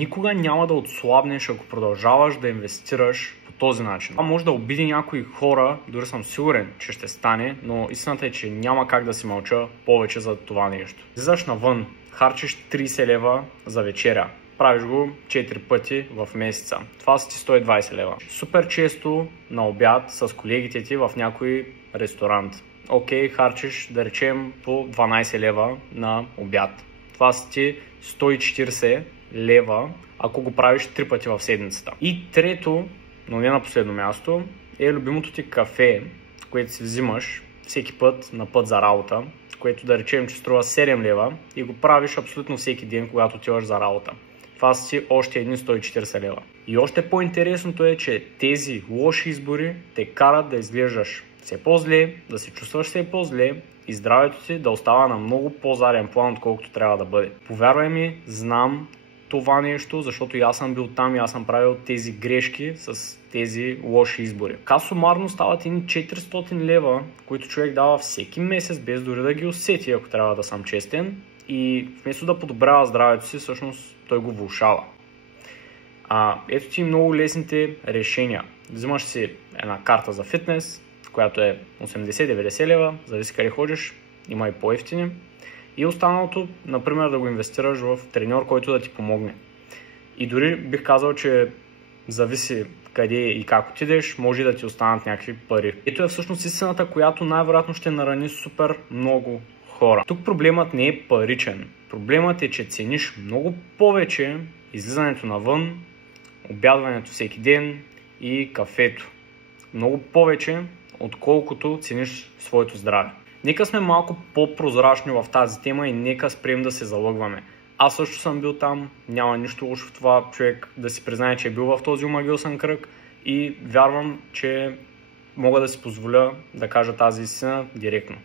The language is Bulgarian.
Никога няма да отслабнеш, ако продължаваш да инвестираш по този начин. Това може да обиди някои хора, дори съм сигурен, че ще стане, но истината е, че няма как да си мълча повече за това нещо. Излизаш навън, харчиш 30 лева за вечеря. Правиш го 4 пъти в месеца. Това са ти 120 лева. Супер често на обяд с колегите ти в някой ресторант. Окей, харчиш, да речем, по 12 лева на обяд. Това са ти 140 лева, ако го правиш 3 пъти в седмицата. И трето, но не на последно място, е любимото ти кафе, което си взимаш всеки път на път за работа, което да речем, че струва 7 лева и го правиш абсолютно всеки ден, когато отиваш за работа. Това са си още едни 140 лева. И още по-интересното е, че тези лоши избори те карат да изглеждаш все по-зле, да се чувстваш все по-зле и здравето ти да остава на много по-заден план, отколкото трябва да бъде. Повярвай ми, знам това нещо, защото и аз съм бил там и аз съм правил тези грешки с тези лоши избори. Сумарно стават едни 400 лева, които човек дава всеки месец, без дори да ги усети, ако трябва да съм честен. И вместо да подобрява здравето си, всъщност той го влошава. Ето ти много лесните решения. Взимаш си една карта за фитнес, която е 80-90 лева, зависи къде ходиш, има и по-евтини. И останалото, например, да го инвестираш в треньор, който да ти помогне. И дори бих казал, че зависи къде и как отидеш, може да ти останат някакви пари. Ето е всъщност истината, която най-вероятно ще нарани супер много хора. Тук проблемът не е паричен. Проблемът е, че цениш много повече излизането навън, обядването всеки ден и кафето. Много повече, отколкото цениш своето здраве. Нека сме малко по-прозрачни в тази тема и нека спрем да се залъгваме. Аз също съм бил там, няма нищо лошо в това човек да си признае, че е бил в този омагьосан кръг и вярвам, че мога да си позволя да кажа тази истина директно.